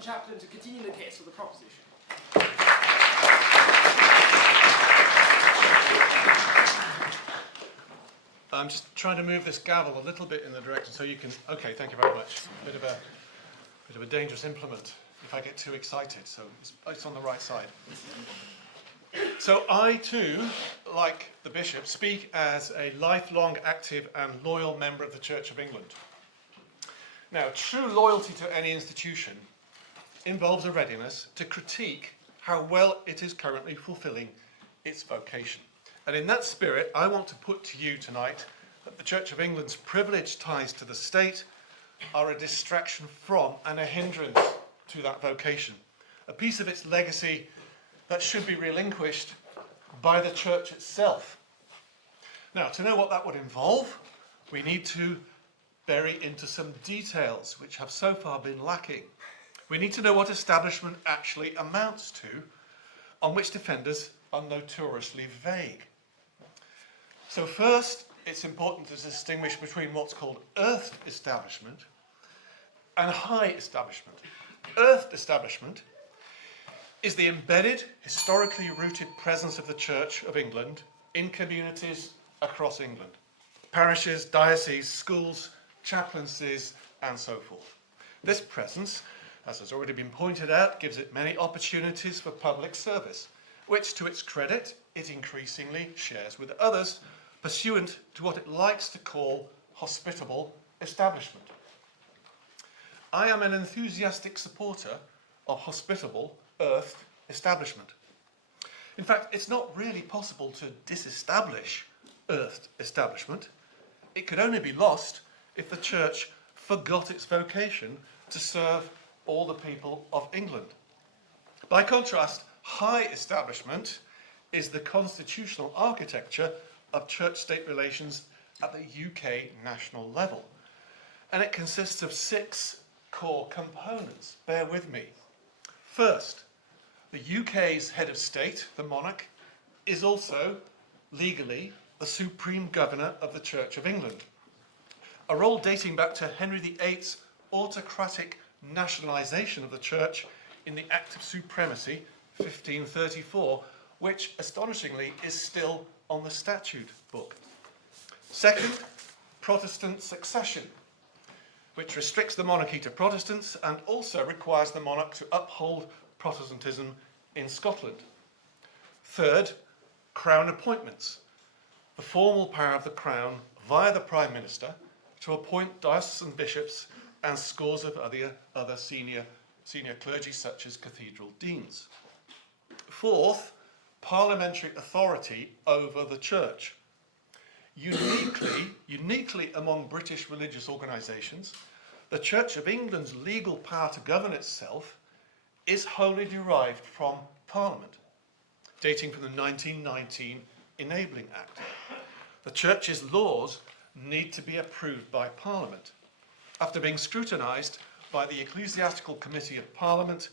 welcome Chaplin to continue the case for the proposition. I'm just trying to move this gavel a little bit in the direction so you can... Okay, thank you very much. Bit of a dangerous implement if I get too excited, so it's on the right side. So I too, like the bishop, speak as a lifelong active and loyal member of the Church of England. Now, true loyalty to any institution involves a readiness to critique how well it is currently fulfilling its vocation. And in that spirit, I want to put to you tonight that the Church of England's privileged ties to the state are a distraction from and a hindrance to that vocation, a piece of its legacy that should be relinquished by the Church itself. Now, to know what that would involve, we need to bury into some details which have so far been lacking. We need to know what establishment actually amounts to, on which defenders are notoriously vague. So first, it's important to distinguish between what's called earth establishment and high establishment. Earth establishment is the embedded, historically rooted presence of the Church of England in communities across England. Parishes, dioceses, schools, chaplaincies, and so forth. This presence, as has already been pointed out, gives it many opportunities for public service, which, to its credit, it increasingly shares with others, pursuant to what it likes to call hospitable establishment. I am an enthusiastic supporter of hospitable earth establishment. In fact, it's not really possible to disestablish earth establishment. It could only be lost if the Church forgot its vocation to serve all the people of England. By contrast, high establishment is the constitutional architecture of church-state relations at the UK national level. And it consists of 6 core components. Bear with me. First, the UK's head of state, the monarch, is also legally the supreme governor of the Church of England, a role dating back to Henry VIII's autocratic nationalisation of the Church in the Act of Supremacy, 1534, which, astonishingly, is still on the statute book. Second, Protestant succession, which restricts the monarchy to Protestants and also requires the monarch to uphold Protestantism in Scotland. Third, Crown appointments, the formal power of the Crown via the Prime Minister to appoint diocesan bishops and scores of other senior clergy such as cathedral deans. Fourth, parliamentary authority over the Church. Uniquely among British religious organisations, the Church of England's legal power to govern itself is wholly derived from Parliament, dating from the 1919 Enabling Act. The Church's laws need to be approved by Parliament, after being scrutinised by the Ecclesiastical Committee of Parliament,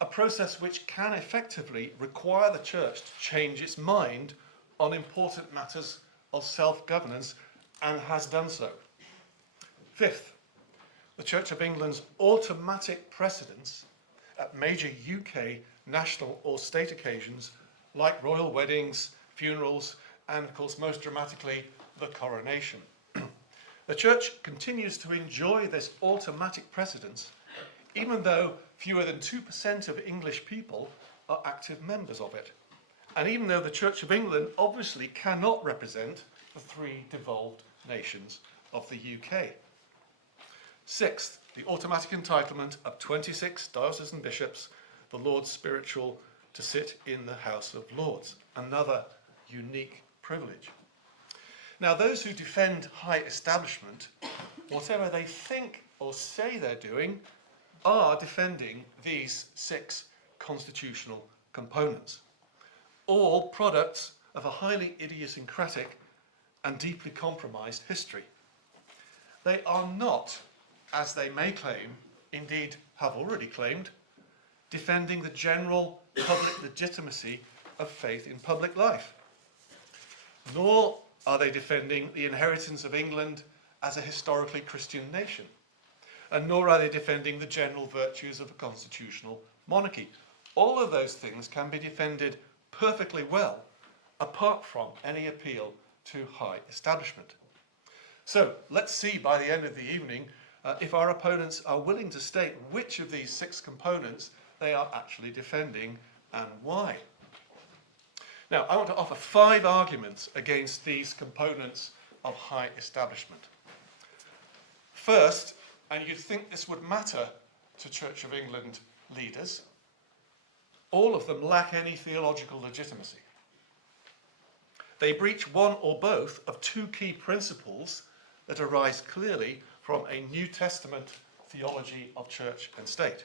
a process which can effectively require the Church to change its mind on important matters of self-governance, and has done so. Fifth, the Church of England's automatic precedence at major UK national or state occasions like royal weddings, funerals, and of course most dramatically the coronation. The Church continues to enjoy this automatic precedence even though fewer than 2% of English people are active members of it, and even though the Church of England obviously cannot represent the 3 devolved nations of the UK. Sixth, the automatic entitlement of 26 diocesan bishops, the Lords Spiritual, to sit in the House of Lords, another unique privilege. Now, those who defend high establishment, whatever they think or say they're doing, are defending these 6 constitutional components, all products of a highly idiosyncratic and deeply compromised history. They are not, as they may claim, indeed have already claimed, defending the general public legitimacy of faith in public life, nor are they defending the inheritance of England as a historically Christian nation. and nor are they defending the general virtues of a constitutional monarchy. All of those things can be defended perfectly well, apart from any appeal to high establishment. So let's see by the end of the evening if our opponents are willing to state which of these 6 components they are actually defending and why. Now, I want to offer 5 arguments against these components of high establishment. First, and you'd think this would matter to Church of England leaders, all of them lack any theological legitimacy. They breach one or both of 2 key principles that arise clearly from a New Testament theology of church and state.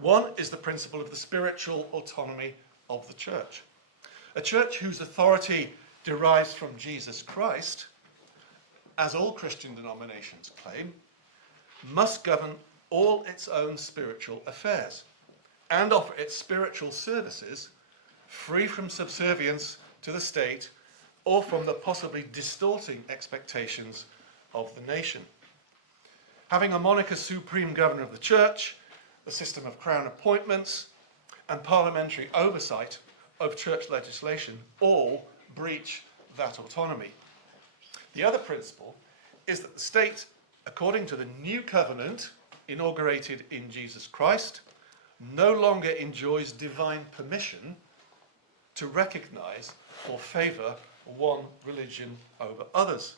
One is the principle of the spiritual autonomy of the church. A church whose authority derives from Jesus Christ, as all Christian denominations claim, must govern all its own spiritual affairs and offer its spiritual services free from subservience to the state or from the possibly distorting expectations of the nation. Having a monarch as supreme governor of the church, the system of crown appointments, and parliamentary oversight of church legislation all breach that autonomy. The other principle is that the state, according to the new covenant inaugurated in Jesus Christ, no longer enjoys divine permission to recognize or favor one religion over others.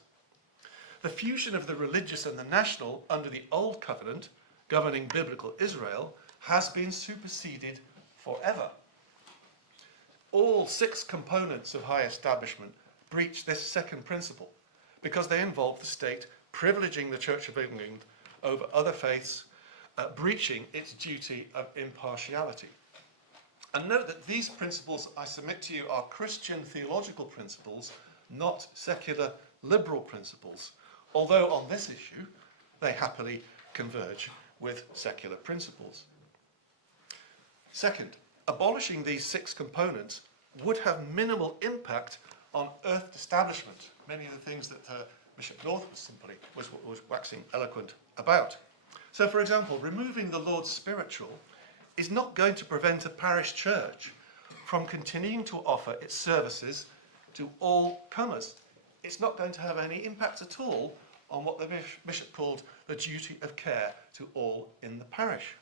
The fusion of the religious and the national under the old covenant governing biblical Israel has been superseded forever. All 6 components of high establishment breach this second principle because they involve the state privileging the Church of England over other faiths, breaching its duty of impartiality. And note that these principles I submit to you are Christian theological principles, not secular liberal principles, although on this issue they happily converge with secular principles. Second, abolishing these 6 components would have minimal impact on earth establishment, many of the things that Bishop North was waxing eloquent about. So, for example, removing the Lord's spiritual is not going to prevent a parish church from continuing to offer its services to all comers. It's not going to have any impact at all on what the bishop called the duty of care to all in the parish.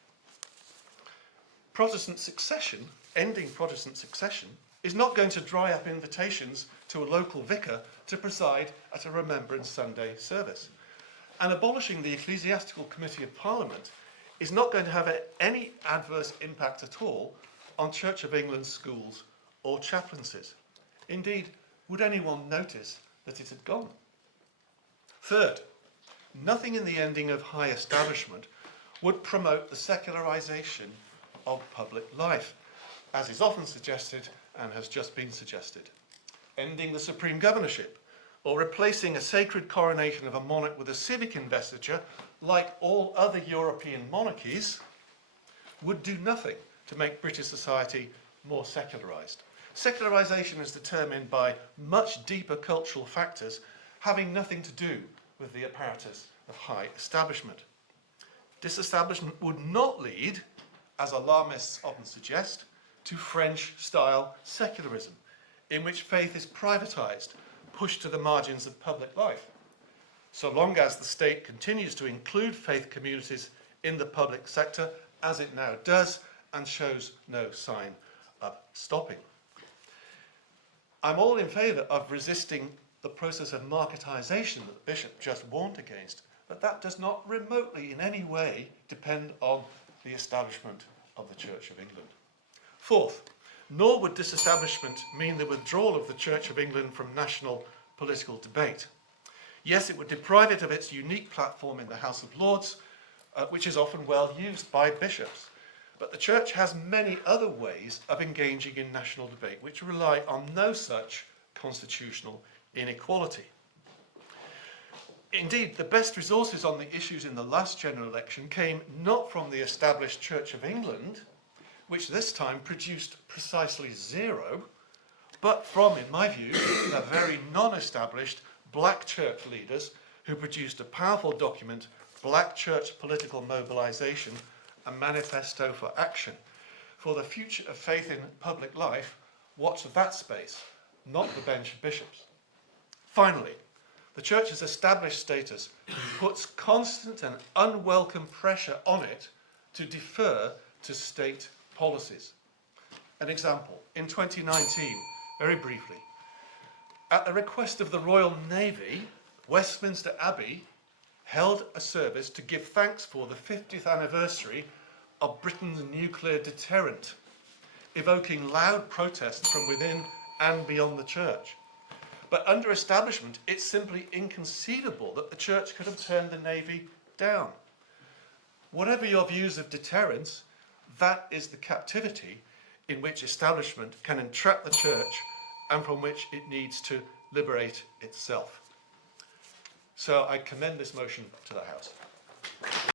Protestant succession, ending Protestant succession, is not going to dry up invitations to a local vicar to preside at a Remembrance Sunday service. And abolishing the Ecclesiastical Committee of Parliament is not going to have any adverse impact at all on Church of England schools or chaplaincies. Indeed, would anyone notice that it had gone? Third, nothing in the ending of high establishment would promote the secularization of public life, as is often suggested and has just been suggested. Ending the supreme governorship, or replacing a sacred coronation of a monarch with a civic investiture, like all other European monarchies, would do nothing to make British society more secularized. Secularization is determined by much deeper cultural factors having nothing to do with the apparatus of high establishment. Disestablishment would not lead, as alarmists often suggest, to French-style secularism, in which faith is privatized, pushed to the margins of public life, so long as the state continues to include faith communities in the public sector, as it now does, and shows no sign of stopping. I'm all in favour of resisting the process of marketization that the Bishop just warned against, but that does not remotely in any way depend on the establishment of the Church of England. Fourth, nor would disestablishment mean the withdrawal of the Church of England from national political debate. Yes, it would deprive it of its unique platform in the House of Lords, which is often well used by bishops. But the Church has many other ways of engaging in national debate, which rely on no such constitutional inequality. Indeed, the best resources on the issues in the last general election came not from the established Church of England, which this time produced precisely 0, but from, in my view, the very non-established black church leaders who produced a powerful document black church political mobilization, a manifesto for action. For the future of faith in public life, watch that space, not the bench of bishops. Finally, the church's established status puts constant and unwelcome pressure on it to defer to state policies. An example, in 2019, very briefly, at the request of the Royal Navy, Westminster Abbey held a service to give thanks for the 50th anniversary of Britain's nuclear deterrent, evoking loud protests from within and beyond the church. But under establishment, it's simply inconceivable that the church could have turned the Navy down. Whatever your views of deterrence, that is the captivity in which establishment can entrap the church and from which it needs to liberate itself. So I commend this motion to the House.